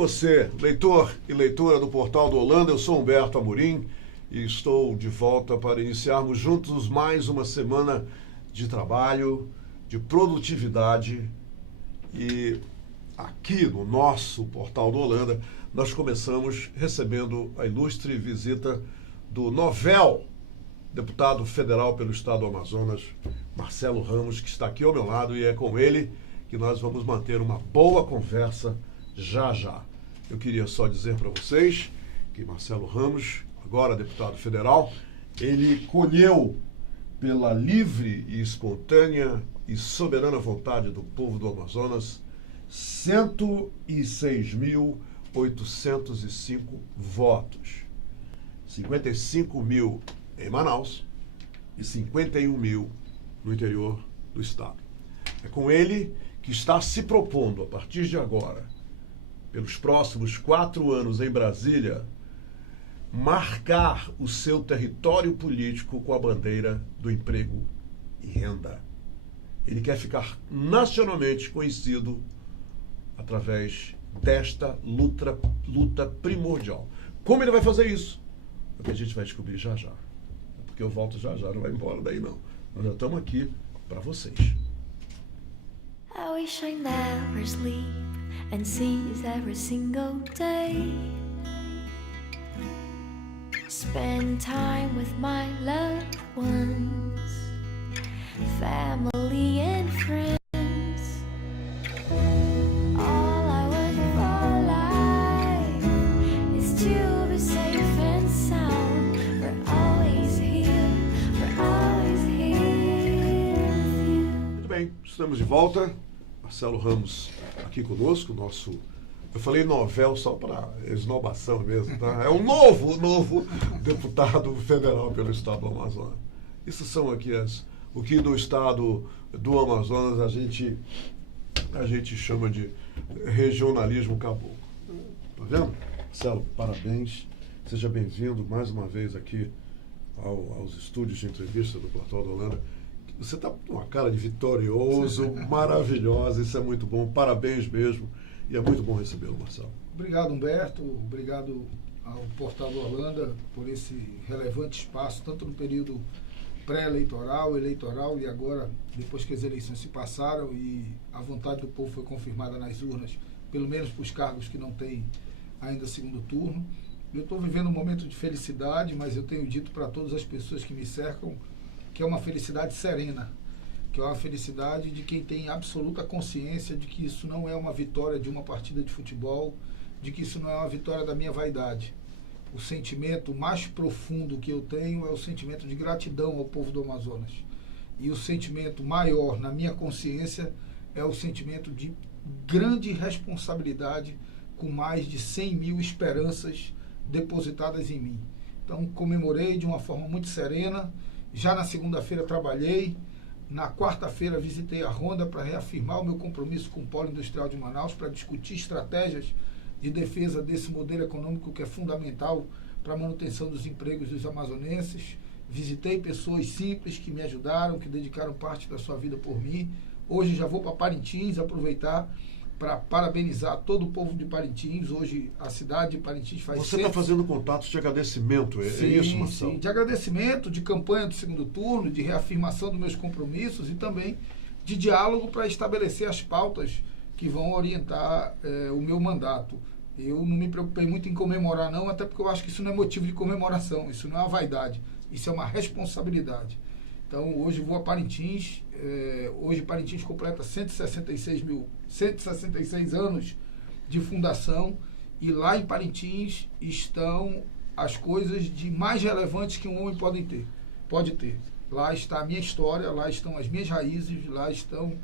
você, leitor e leitora do Portal do Holanda. Eu sou Humberto Amorim e estou de volta para iniciarmos juntos mais uma semana de trabalho, de produtividade. E aqui no nosso Portal do Holanda, nós começamos recebendo a ilustre visita do novel deputado federal pelo estado do Amazonas, Marcelo Ramos, que está aqui ao meu lado, e é com ele que nós vamos manter uma boa conversa já já. Eu queria só dizer para vocês que Marcelo Ramos, agora deputado federal, ele colheu pela livre e espontânea e soberana vontade do povo do Amazonas 106.805 votos. 55 mil em Manaus e 51 mil no interior do estado. É com ele que está se propondo, a partir de agora, pelos próximos 4 anos em Brasília, marcar o seu território político com a bandeira do emprego e renda. Ele quer ficar nacionalmente conhecido através desta luta primordial. Como ele vai fazer isso? É o que a gente vai descobrir já já. Porque eu volto já já, não vai embora daí não. Nós já estamos aqui para vocês. I wish I never sleep and seize every single day. Spend time with my loved ones, family and friends. All I want for life is to be safe and sound. We're always here with you. Muito bem, estamos de volta. Marcelo Ramos aqui conosco, nosso... Eu falei novel só para esnobação mesmo, tá? É um novo deputado federal pelo estado do Amazonas. Isso são aqui o que do estado do Amazonas a gente chama de regionalismo caboclo. Tá vendo? Marcelo, parabéns. Seja bem-vindo mais uma vez aqui aos estúdios de entrevista do Portal da Holanda. Você está com uma cara de vitorioso, maravilhosa, isso é muito bom. Parabéns mesmo. E é muito bom recebê-lo, Marcelo. Obrigado, Humberto. Obrigado ao Portal do Holanda por esse relevante espaço, tanto no período pré-eleitoral, eleitoral e agora, depois que as eleições se passaram e a vontade do povo foi confirmada nas urnas, pelo menos para os cargos que não têm ainda segundo turno. Eu estou vivendo um momento de felicidade, mas eu tenho dito para todas as pessoas que me cercam que é uma felicidade serena, que é uma felicidade de quem tem absoluta consciência de que isso não é uma vitória de uma partida de futebol, de que isso não é uma vitória da minha vaidade. O sentimento mais profundo que eu tenho é o sentimento de gratidão ao povo do Amazonas. E o sentimento maior na minha consciência é o sentimento de grande responsabilidade com mais de 100 mil esperanças depositadas em mim. Então, comemorei de uma forma muito serena. Já na segunda-feira trabalhei. Na quarta-feira visitei a Honda para reafirmar o meu compromisso com o Polo Industrial de Manaus, para discutir estratégias de defesa desse modelo econômico que é fundamental para a manutenção dos empregos dos amazonenses. Visitei pessoas simples que me ajudaram, que dedicaram parte da sua vida por mim. Hoje já vou para Parintins aproveitar para parabenizar todo o povo de Parintins. Hoje a cidade de Parintins faz... Você está fazendo contatos de agradecimento, sim, é isso, Marcelo? Sim, de agradecimento, de campanha do segundo turno, de reafirmação dos meus compromissos e também de diálogo para estabelecer as pautas que vão orientar o meu mandato. Eu não me preocupei muito em comemorar não, até porque eu acho que isso não é motivo de comemoração, isso não é uma vaidade, isso é uma responsabilidade. Então, hoje vou a Parintins. Hoje Parintins completa 166 anos de fundação, e lá em Parintins estão as coisas de mais relevantes que um homem pode ter. Lá está a minha história, lá estão as minhas raízes, lá estão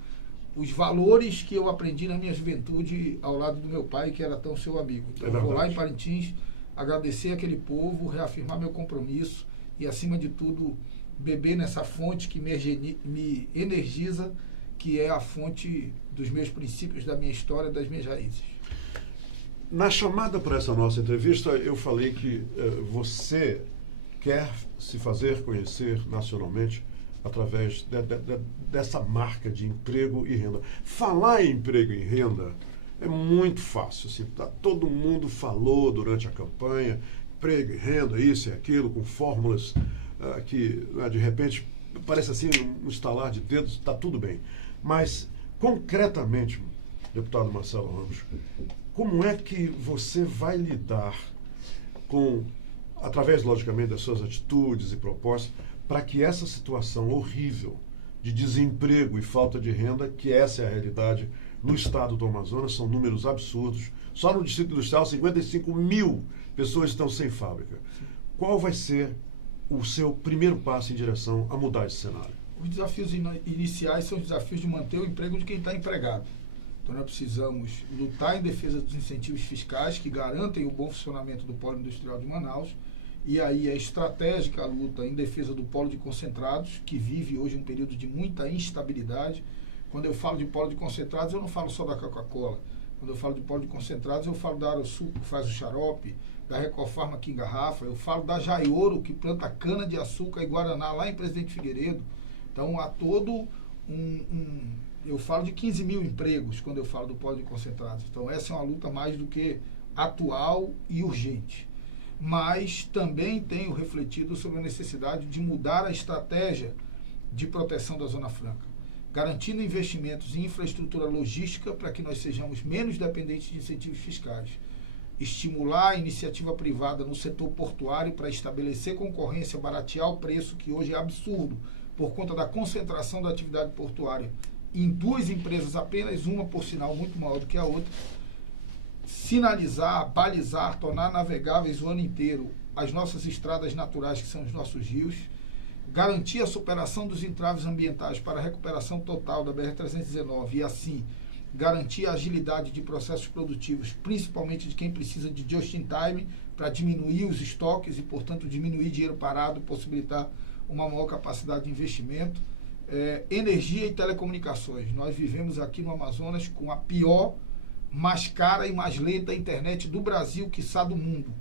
os valores que eu aprendi na minha juventude ao lado do meu pai, que era tão seu amigo. Então, eu vou lá em Parintins agradecer aquele povo, reafirmar meu compromisso e, acima de tudo, beber nessa fonte que me energiza, que é a fonte dos meus princípios, da minha história, das minhas raízes. Na chamada para essa nossa entrevista, eu falei que você quer se fazer conhecer nacionalmente através dessa marca de emprego e renda. Falar em emprego e renda é muito fácil. Assim, todo mundo falou durante a campanha, emprego e renda, isso e aquilo, com fórmulas que, de repente, parece assim, um estalar de dedos, está tudo bem. Mas, concretamente, deputado Marcelo Ramos, como é que você vai lidar com, através, logicamente, das suas atitudes e propostas, para que essa situação horrível de desemprego e falta de renda, que essa é a realidade no estado do Amazonas, são números absurdos. Só no Distrito Industrial, 55 mil pessoas estão sem fábrica. Qual vai ser o seu primeiro passo em direção a mudar esse cenário? Os desafios iniciais são os desafios de manter o emprego de quem está empregado. Então, nós precisamos lutar em defesa dos incentivos fiscais que garantem o bom funcionamento do polo industrial de Manaus. E aí é estratégica a luta em defesa do polo de concentrados, que vive hoje um período de muita instabilidade. Quando eu falo de polo de concentrados, eu não falo só da Coca-Cola. Quando eu falo de polo de concentrados, eu falo da Arosul, que faz o xarope, da Recofarma, que engarrafa. Eu falo da Jaioro, que planta cana-de-açúcar e guaraná lá em Presidente Figueiredo. Então, há todo eu falo de 15 mil empregos quando eu falo do polo de concentrados. Então, essa é uma luta mais do que atual e urgente. Mas também tenho refletido sobre a necessidade de mudar a estratégia de proteção da Zona Franca, garantindo investimentos em infraestrutura logística para que nós sejamos menos dependentes de incentivos fiscais, estimular a iniciativa privada no setor portuário para estabelecer concorrência, baratear o preço, que hoje é absurdo, por conta da concentração da atividade portuária em duas empresas apenas, uma, por sinal, muito maior do que a outra. Sinalizar, balizar, tornar navegáveis o ano inteiro as nossas estradas naturais, que são os nossos rios, garantir a superação dos entraves ambientais para a recuperação total da BR-319 e, assim, garantir a agilidade de processos produtivos, principalmente de quem precisa de just-in-time, para diminuir os estoques e, portanto, diminuir dinheiro parado, possibilitar uma maior capacidade de investimento. Energia e telecomunicações. Nós vivemos aqui no Amazonas com a pior, mais cara e mais lenta internet do Brasil, quiçá do mundo.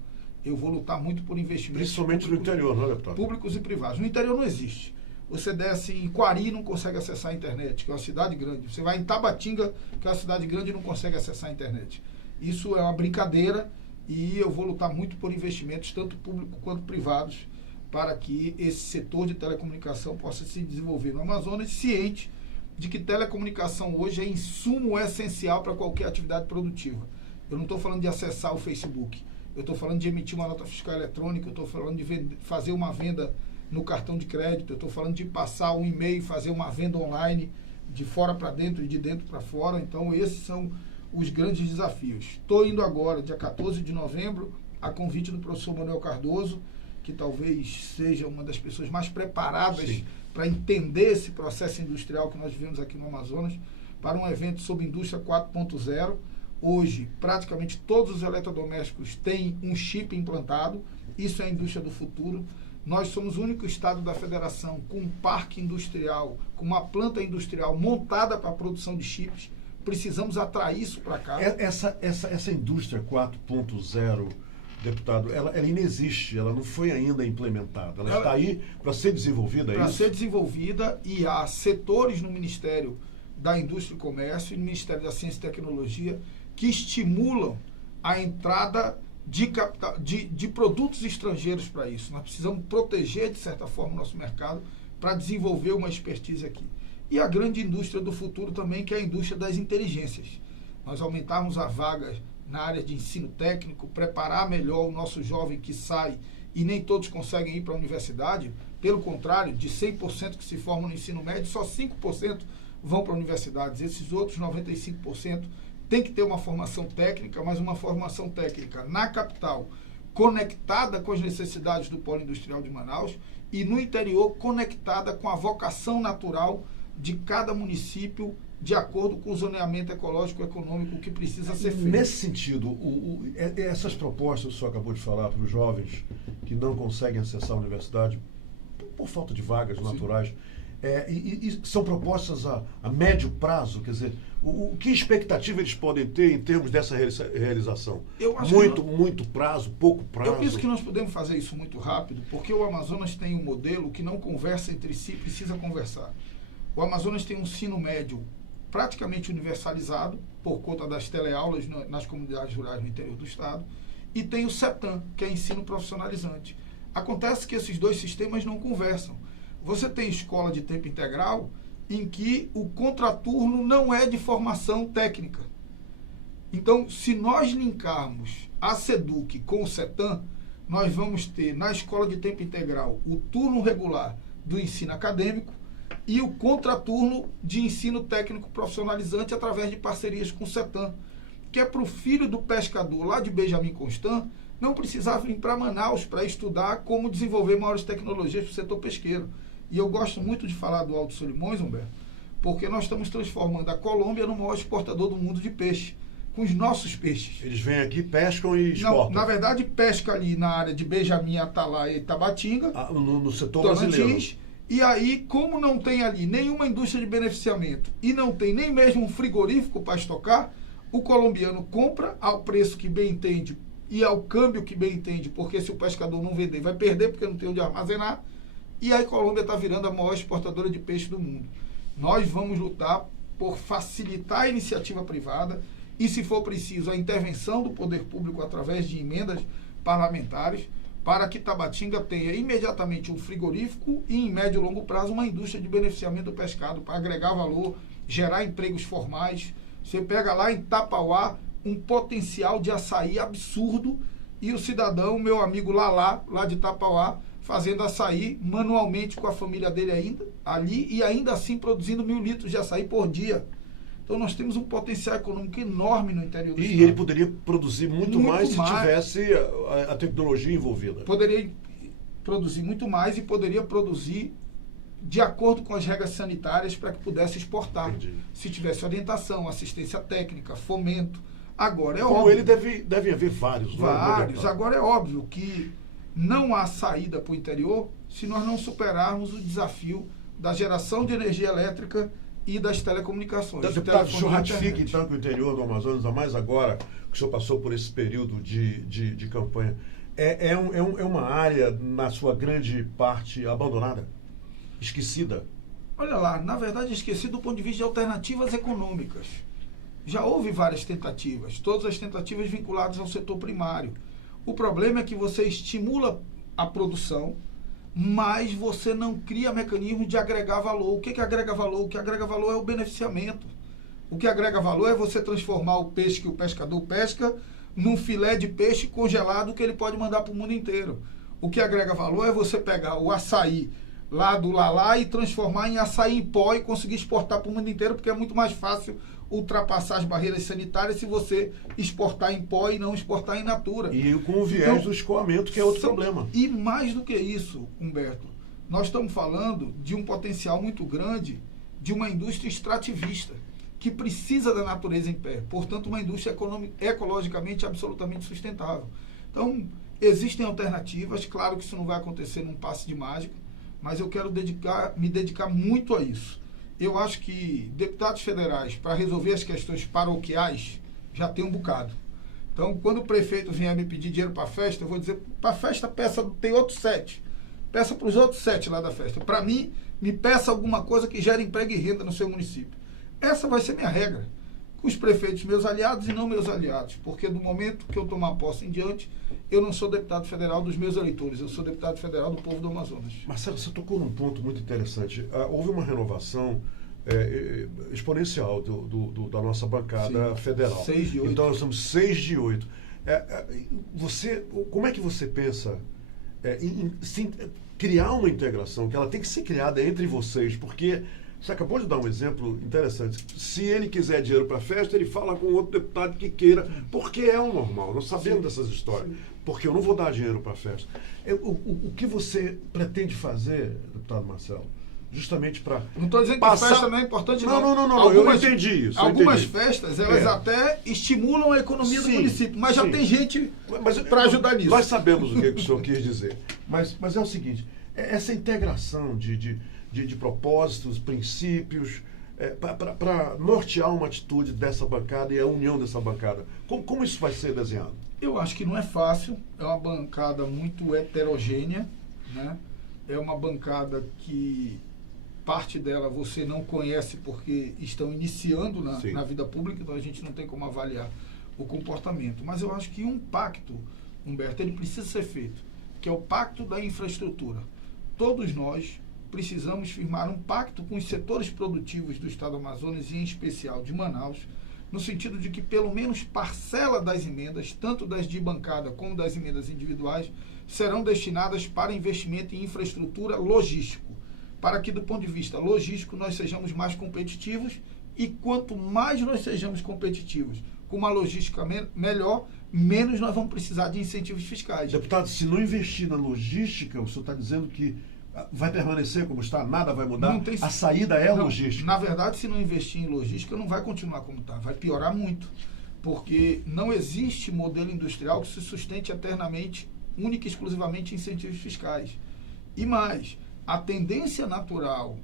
Eu vou lutar muito por investimentos. Principalmente no interior, não é, deputado? Públicos e privados. No interior não existe. Você desce em Quari e não consegue acessar a internet, que é uma cidade grande. Você vai em Tabatinga, que é uma cidade grande, e não consegue acessar a internet. Isso é uma brincadeira e eu vou lutar muito por investimentos, tanto públicos quanto privados, para que esse setor de telecomunicação possa se desenvolver no Amazonas, ciente de que telecomunicação hoje é insumo essencial para qualquer atividade produtiva. Eu não estou falando de acessar o Facebook, eu estou falando de emitir uma nota fiscal eletrônica, eu estou falando de fazer uma venda no cartão de crédito, eu estou falando de passar um e-mail e fazer uma venda online de fora para dentro e de dentro para fora. Então, esses são os grandes desafios. Estou indo agora, dia 14 de novembro, a convite do professor Manuel Cardoso, que talvez seja uma das pessoas mais preparadas para entender esse processo industrial que nós vivemos aqui no Amazonas, para um evento sobre indústria 4.0. Hoje, praticamente todos os eletrodomésticos têm um chip implantado. Isso é a indústria do futuro. Nós somos o único estado da federação com um parque industrial, com uma planta industrial montada para a produção de chips. Precisamos atrair isso para cá. Essa indústria 4.0, deputado, ela ainda existe, ela não foi ainda implementada. Ela está aí para ser desenvolvida, é isso? Para ser desenvolvida, e há setores no Ministério da Indústria e Comércio e no Ministério da Ciência e Tecnologia que estimulam a entrada de produtos estrangeiros para isso. Nós precisamos proteger, de certa forma, o nosso mercado para desenvolver uma expertise aqui. E a grande indústria do futuro também, que é a indústria das inteligências. Nós aumentarmos as vagas na área de ensino técnico, preparar melhor o nosso jovem que sai e nem todos conseguem ir para a universidade. Pelo contrário, de 100% que se formam no ensino médio, só 5% vão para universidades. Esses outros 95% tem que ter uma formação técnica, mas uma formação técnica na capital, conectada com as necessidades do polo industrial de Manaus, e no interior conectada com a vocação natural de cada município, de acordo com o zoneamento ecológico e econômico que precisa ser feito. Nesse sentido, essas propostas que o senhor acabou de falar para os jovens que não conseguem acessar a universidade por falta de vagas naturais, e são propostas a médio prazo, quer dizer, que expectativa eles podem ter em termos dessa realização? Eu acho muito prazo, pouco prazo? Eu penso que nós podemos fazer isso muito rápido, porque o Amazonas tem um modelo que não conversa entre si, precisa conversar. O Amazonas tem um ensino médio praticamente universalizado por conta das teleaulas nas comunidades rurais no interior do estado, e tem o CETAM, que é ensino profissionalizante. Acontece que esses dois sistemas não conversam. Você tem escola de tempo integral em que o contraturno não é de formação técnica. Então, se nós linkarmos a SEDUC com o CETAM, nós vamos ter na escola de tempo integral o turno regular do ensino acadêmico e o contraturno de ensino técnico profissionalizante através de parcerias com o CETAM, que é para o filho do pescador lá de Benjamin Constant não precisar vir para Manaus para estudar como desenvolver maiores tecnologias para o setor pesqueiro. E eu gosto muito de falar do Alto Solimões, Humberto, porque nós estamos transformando a Colômbia no maior exportador do mundo de peixe, com os nossos peixes. Eles vêm aqui, pescam e exportam. Não, na verdade, pesca ali na área de Benjamin, Atalaia e Tabatinga. No setor Tocantins, brasileiro. E aí, como não tem ali nenhuma indústria de beneficiamento e não tem nem mesmo um frigorífico para estocar, o colombiano compra ao preço que bem entende e ao câmbio que bem entende, porque se o pescador não vender, vai perder porque não tem onde armazenar. E aí a Colômbia está virando a maior exportadora de peixe do mundo. Nós vamos lutar por facilitar a iniciativa privada e, se for preciso, a intervenção do poder público através de emendas parlamentares para que Tabatinga tenha imediatamente um frigorífico e, em médio e longo prazo, uma indústria de beneficiamento do pescado para agregar valor, gerar empregos formais. Você pega lá em Tapauá um potencial de açaí absurdo e o cidadão, meu amigo Lalá, lá de Tapauá, fazendo açaí manualmente com a família dele ainda ali e ainda assim produzindo 1.000 litros de açaí por dia. Então nós temos um potencial econômico enorme no interior do estado. E ele poderia produzir muito mais se tivesse a tecnologia envolvida. Poderia produzir muito mais e poderia produzir de acordo com as regras sanitárias para que pudesse exportar. Entendi. Se tivesse orientação, assistência técnica, fomento. Agora é Como óbvio. ele deve haver vários. Vários. Agora é óbvio que não há saída para o interior se nós não superarmos o desafio da geração de energia elétrica e das telecomunicações. Deputado, o senhor ratifica então que o interior do Amazonas, ainda mais agora que o senhor passou por esse período de campanha, é uma área, na sua grande parte, abandonada? Esquecida? Olha lá, na verdade esquecido do ponto de vista de alternativas econômicas. Já houve várias tentativas, todas as tentativas vinculadas ao setor primário. O problema é que você estimula a produção, mas você não cria mecanismo de agregar valor. O que agrega valor? O que agrega valor é o beneficiamento. O que agrega valor é você transformar o peixe que o pescador pesca num filé de peixe congelado que ele pode mandar para o mundo inteiro. O que agrega valor é você pegar o açaí lá do Lalá e transformar em açaí em pó e conseguir exportar para o mundo inteiro, porque é muito mais fácil ultrapassar as barreiras sanitárias se você exportar em pó e não exportar em natura. E com o viés do escoamento, que é outro problema. E mais do que isso, Humberto, nós estamos falando de um potencial muito grande de uma indústria extrativista, que precisa da natureza em pé, portanto uma indústria ecologicamente absolutamente sustentável. Então, existem alternativas, claro que isso não vai acontecer num passe de mágica, mas eu quero me dedicar muito a isso. Eu acho que deputados federais, para resolver as questões paroquiais, já tem um bocado. Então, quando o prefeito vier me pedir dinheiro para a festa, eu vou dizer, para a festa, tem outros 7. Peça para os outros 7 lá da festa. Para mim, me peça alguma coisa que gere emprego e renda no seu município. Essa vai ser minha regra. Com os prefeitos meus aliados e não meus aliados. Porque do momento que eu tomar posse em diante, eu não sou deputado federal dos meus eleitores, eu sou deputado federal do povo do Amazonas. Marcelo, você tocou num ponto muito interessante. Houve uma renovação exponencial da nossa bancada federal. 6 de 8. Então nós somos 6 de 8. Como é que você pensa em criar uma integração, que ela tem que ser criada entre vocês, porque você acabou de dar um exemplo interessante. Se ele quiser dinheiro para a festa, ele fala com outro deputado que queira, porque é o normal. Nós sabemos dessas histórias. Porque eu não vou dar dinheiro para a festa. O que você pretende fazer, deputado Marcelo, justamente para... Não estou dizendo que festa não é importante, não. Não, eu entendi isso. Algumas festas, elas até estimulam a economia do município, mas já tem gente para ajudar nisso. Nós sabemos o que o senhor quis dizer. Mas é o seguinte, essa integração de propósitos, princípios, para nortear uma atitude dessa bancada e a união dessa bancada. Como isso vai ser desenhado? Eu acho que não é fácil, é uma bancada muito heterogênea, né? É uma bancada que parte dela você não conhece porque estão iniciando na vida pública, então a gente não tem como avaliar o comportamento. Mas eu acho que um pacto, Humberto, ele precisa ser feito, que é o pacto da infraestrutura. Todos nós precisamos firmar um pacto com os setores produtivos do Estado do Amazonas, e em especial de Manaus, no sentido de que pelo menos parcela das emendas, tanto das de bancada como das emendas individuais, serão destinadas para investimento em infraestrutura logístico, para que do ponto de vista logístico nós sejamos mais competitivos, e quanto mais nós sejamos competitivos com uma logística melhor, menos nós vamos precisar de incentivos fiscais. Deputado, se não investir na logística, o senhor está dizendo que vai permanecer como está, nada vai mudar? A saída é a logística. Na verdade, se não investir em logística, não vai continuar como está, vai piorar muito, porque não existe modelo industrial que se sustente eternamente, única e exclusivamente em incentivos fiscais. E mais, a tendência natural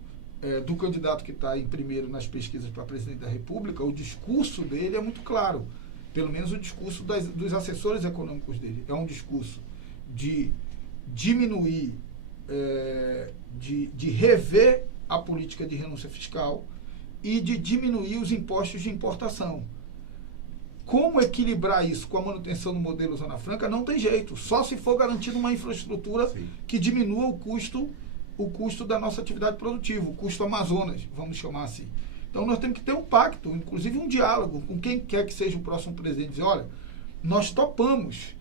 do candidato que está em primeiro nas pesquisas para presidente da República, o discurso dele é muito claro, pelo menos o discurso dos assessores econômicos dele. É um discurso de diminuir, de rever a política de renúncia fiscal e de diminuir os impostos de importação. Como equilibrar isso com a manutenção do modelo Zona Franca? Não tem jeito, só se for garantida uma infraestrutura que diminua o custo da nossa atividade produtiva, o custo Amazonas, vamos chamar assim. Então nós temos que ter um pacto, inclusive um diálogo com quem quer que seja o próximo presidente, dizer, olha, nós topamos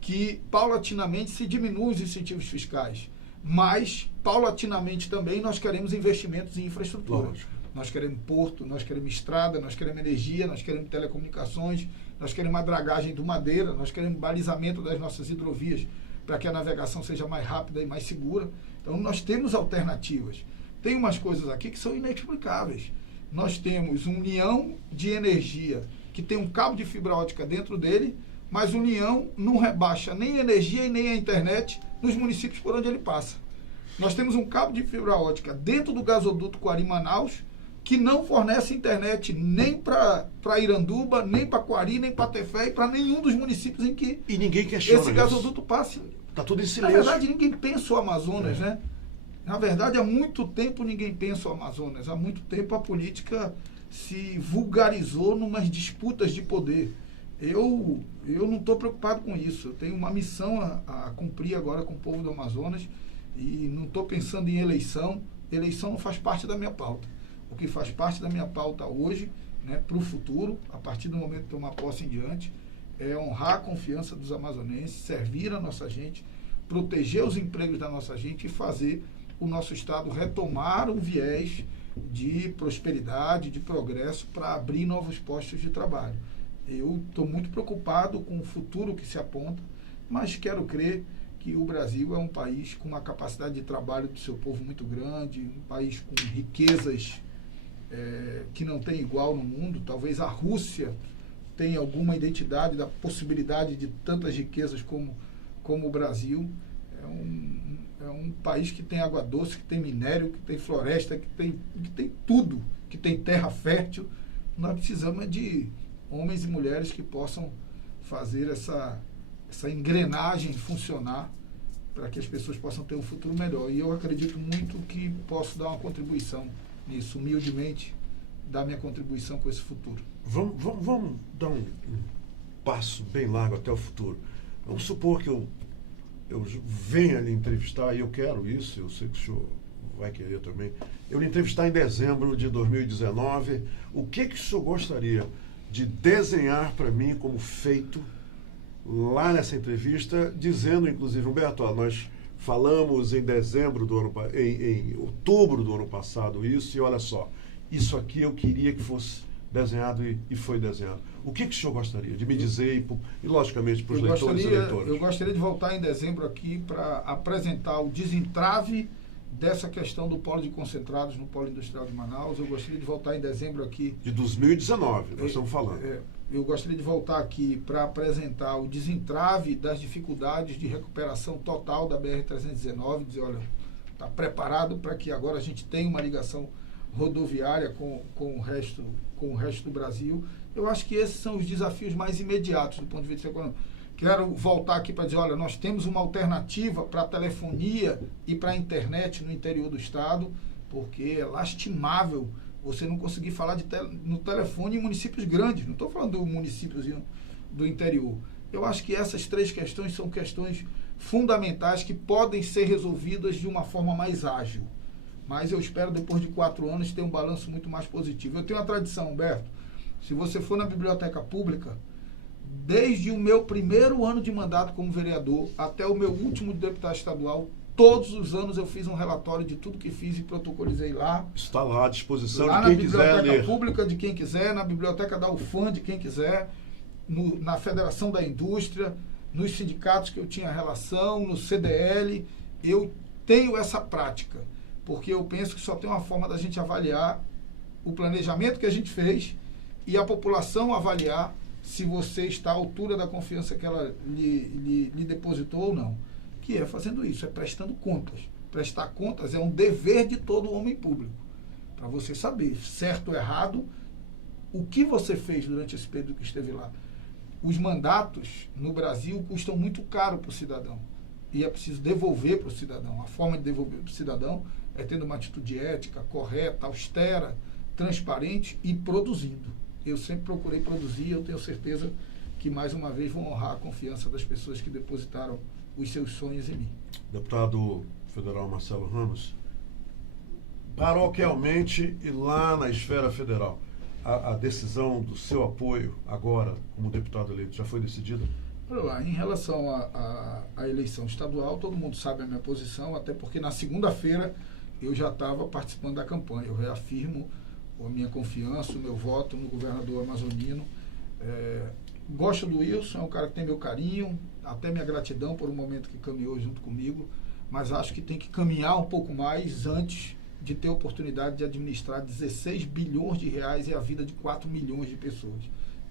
que paulatinamente se diminuam os incentivos fiscais, mas paulatinamente também nós queremos investimentos em infraestrutura. Lógico. Nós queremos porto, nós queremos estrada, nós queremos energia, nós queremos telecomunicações, nós queremos a dragagem do Madeira, nós queremos balizamento das nossas hidrovias para que a navegação seja mais rápida e mais segura. Então nós temos alternativas. Tem umas coisas aqui que são inexplicáveis. Nós temos um União de Energia que tem um cabo de fibra ótica dentro dele, mas o União não rebaixa nem a energia e nem a internet nos municípios por onde ele passa. Nós temos um cabo de fibra ótica dentro do gasoduto Coari-Manaus que não fornece internet nem para Iranduba, nem para Coari, nem para Tefé e para nenhum dos municípios em que e ninguém questiona esse gasoduto passa. Está tudo em silêncio. Na verdade, ninguém pensa o Amazonas, né? Na verdade, há muito tempo ninguém pensa o Amazonas. Há muito tempo a política se vulgarizou numas disputas de poder. Eu não estou preocupado com isso. Eu tenho uma missão a cumprir agora com o povo do Amazonas e não estou pensando em eleição. Eleição não faz parte da minha pauta. O que faz parte da minha pauta hoje, né, para o futuro, a partir do momento de tomar posse em diante, é honrar a confiança dos amazonenses, servir a nossa gente, proteger os empregos da nossa gente e fazer o nosso Estado retomar um viés de prosperidade, de progresso, para abrir novos postos de trabalho. Eu estou muito preocupado com o futuro que se aponta, mas quero crer que o Brasil é um país com uma capacidade de trabalho do seu povo muito grande, um país com riquezas que não tem igual no mundo. Talvez a Rússia tenha alguma identidade da possibilidade de tantas riquezas como o Brasil. É um país que tem água doce, que tem minério, que tem floresta, que tem tudo, que tem terra fértil. Nós precisamos de homens e mulheres que possam fazer essa engrenagem funcionar para que as pessoas possam ter um futuro melhor. E eu acredito muito que posso dar uma contribuição nisso, humildemente, dar minha contribuição com esse futuro. Vamos dar um passo bem largo até o futuro. Vamos supor que eu venha lhe entrevistar, e eu quero isso, eu sei que o senhor vai querer também, eu lhe entrevistar em dezembro de 2019, o que o senhor gostaria de desenhar para mim como feito lá nessa entrevista, dizendo, inclusive, Humberto, nós falamos em em outubro do ano passado isso, e olha só, isso aqui eu queria que fosse desenhado e foi desenhado. O que o senhor gostaria de me dizer e logicamente, para os leitores e leitoras? Eu gostaria de voltar em dezembro aqui para apresentar o desentrave dessa questão do polo de concentrados no polo industrial de Manaus. Eu gostaria de voltar em dezembro aqui... De 2019, nós estamos falando. Eu gostaria de voltar aqui para apresentar o desentrave das dificuldades de recuperação total da BR-319, dizer, olha, está preparado para que agora a gente tenha uma ligação rodoviária com o resto do Brasil. Eu acho que esses são os desafios mais imediatos do ponto de vista econômico. Quero voltar aqui para dizer, olha, nós temos uma alternativa para a telefonia e para a internet no interior do Estado. porque é lastimável você não conseguir falar no telefone em municípios grandes. Não estou falando do municípiozinho do interior. Eu acho que essas 3 questões são questões fundamentais que podem ser resolvidas de uma forma mais ágil. Mas eu espero, depois de 4 anos, ter um balanço muito mais positivo. Eu tenho uma tradição, Humberto. Se você for na biblioteca pública, desde o meu primeiro ano de mandato como vereador até o meu último de deputado estadual, todos os anos eu fiz um relatório de tudo que fiz e protocolizei lá. Está lá à disposição Lá de quem quiser ler. na biblioteca pública de quem quiser, na biblioteca da UFAM de quem quiser, na Federação da Indústria, nos sindicatos que eu tinha relação, no CDL. Eu tenho essa prática, porque eu penso que só tem uma forma da gente avaliar o planejamento que a gente fez e a população avaliar se você está à altura da confiança que ela lhe depositou ou não. Que é fazendo isso, é prestando contas. Prestar contas é um dever de todo homem público. Para você saber, certo ou errado, o que você fez durante esse período que esteve lá. Os mandatos no Brasil custam muito caro para o cidadão. E é preciso devolver para o cidadão. A forma de devolver para o cidadão é tendo uma atitude ética, correta, austera, transparente e produzindo. Eu sempre procurei produzir e eu tenho certeza que, mais uma vez, vão honrar a confiança das pessoas que depositaram os seus sonhos em mim. Deputado federal Marcelo Ramos, paroquialmente e lá na esfera federal, a decisão do seu apoio agora, como deputado eleito, já foi decidida? Olha lá, em relação à eleição estadual, todo mundo sabe a minha posição, até porque na segunda-feira eu já estava participando da campanha. Eu reafirmo a minha confiança, o meu voto no governador amazonino. Gosto do Wilson, é um cara que tem meu carinho, até minha gratidão por um momento que caminhou junto comigo, mas acho que tem que caminhar um pouco mais antes de ter a oportunidade de administrar 16 bilhões de reais e a vida de 4 milhões de pessoas.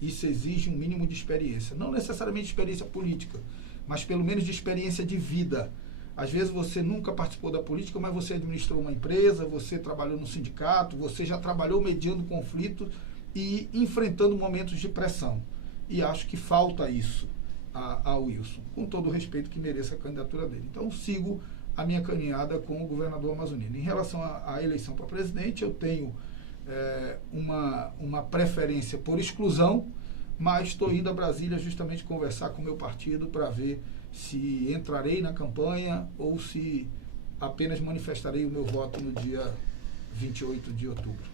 Isso exige um mínimo de experiência, não necessariamente experiência política, mas pelo menos de experiência de vida. Às vezes você nunca participou da política, mas você administrou uma empresa, você trabalhou no sindicato, você já trabalhou mediando conflitos e enfrentando momentos de pressão. E acho que falta isso ao Wilson, com todo o respeito que mereça a candidatura dele. Então, sigo a minha caminhada com o governador amazonino. Em relação à eleição para presidente, eu tenho uma preferência por exclusão, mas estou indo a Brasília justamente conversar com o meu partido para ver se entrarei na campanha ou se apenas manifestarei o meu voto no dia 28 de outubro.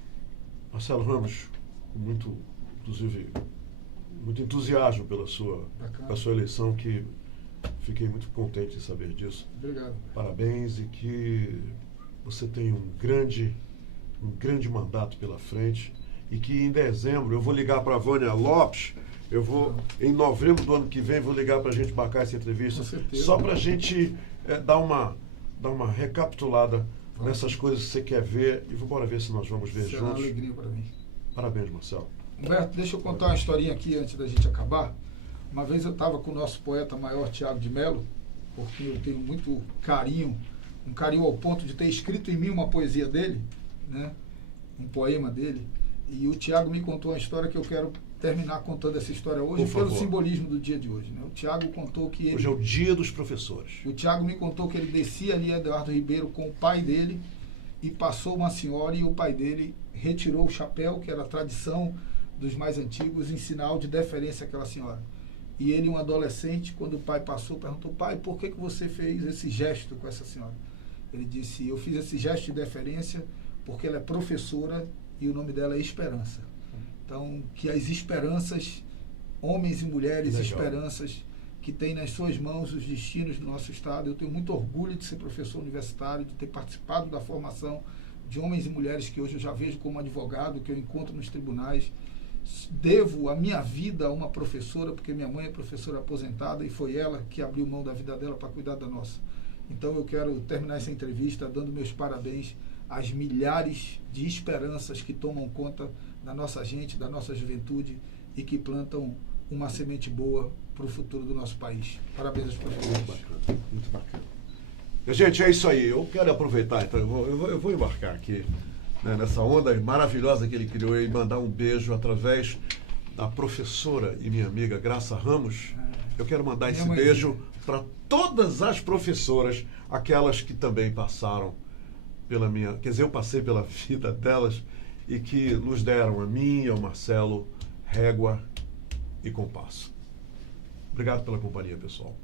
Marcelo Ramos, com inclusive, muito entusiasmo pela sua eleição, que fiquei muito contente de saber disso. Obrigado. Parabéns e que você tenha um grande mandato pela frente e que em dezembro eu vou ligar para a Vânia Lopes, em novembro do ano que vem, vou ligar para a gente marcar essa entrevista, só para a gente dar uma recapitulada nessas coisas que você quer ver e bora ver se nós vamos ver juntos. É uma alegria para mim. Parabéns, Marcelo. Humberto, deixa eu contar uma historinha aqui antes da gente acabar. Uma vez eu estava com o nosso poeta maior, Tiago de Mello, porque eu tenho muito carinho, um carinho ao ponto de ter escrito em mim uma poesia dele, né? Um poema dele, e o Tiago me contou uma história que eu quero terminar contando essa história hoje, pelo simbolismo do dia de hoje, né? O Tiago contou que ele... Hoje é o dia dos professores. O Tiago me contou que ele descia ali, Eduardo Ribeiro, com o pai dele, e passou uma senhora e o pai dele retirou o chapéu, que era a tradição dos mais antigos, em sinal de deferência àquela senhora. E ele, um adolescente, quando o pai passou, perguntou: pai, por que você fez esse gesto com essa senhora? Ele disse: eu fiz esse gesto de deferência porque ela é professora e o nome dela é Esperança. Então, que as esperanças, homens e mulheres, esperanças, que têm nas suas mãos os destinos do nosso Estado. Eu tenho muito orgulho de ser professor universitário, de ter participado da formação de homens e mulheres que hoje eu já vejo como advogado, que eu encontro nos tribunais. Devo a minha vida a uma professora, porque minha mãe é professora aposentada e foi ela que abriu mão da vida dela para cuidar da nossa. Então eu quero terminar essa entrevista dando meus parabéns às milhares de esperanças que tomam conta da nossa gente, da nossa juventude e que plantam uma semente boa para o futuro do nosso país. Parabéns aos professores. Muito bacana, muito bacana. Gente, é isso aí. Eu quero aproveitar, então, eu vou embarcar aqui, né, nessa onda maravilhosa que ele criou e mandar um beijo através da professora e minha amiga Graça Ramos. Eu quero mandar esse beijo para todas as professoras, aquelas que também passaram eu passei pela vida delas e que nos deram, a mim e ao Marcelo, régua e compasso. Obrigado pela companhia, pessoal.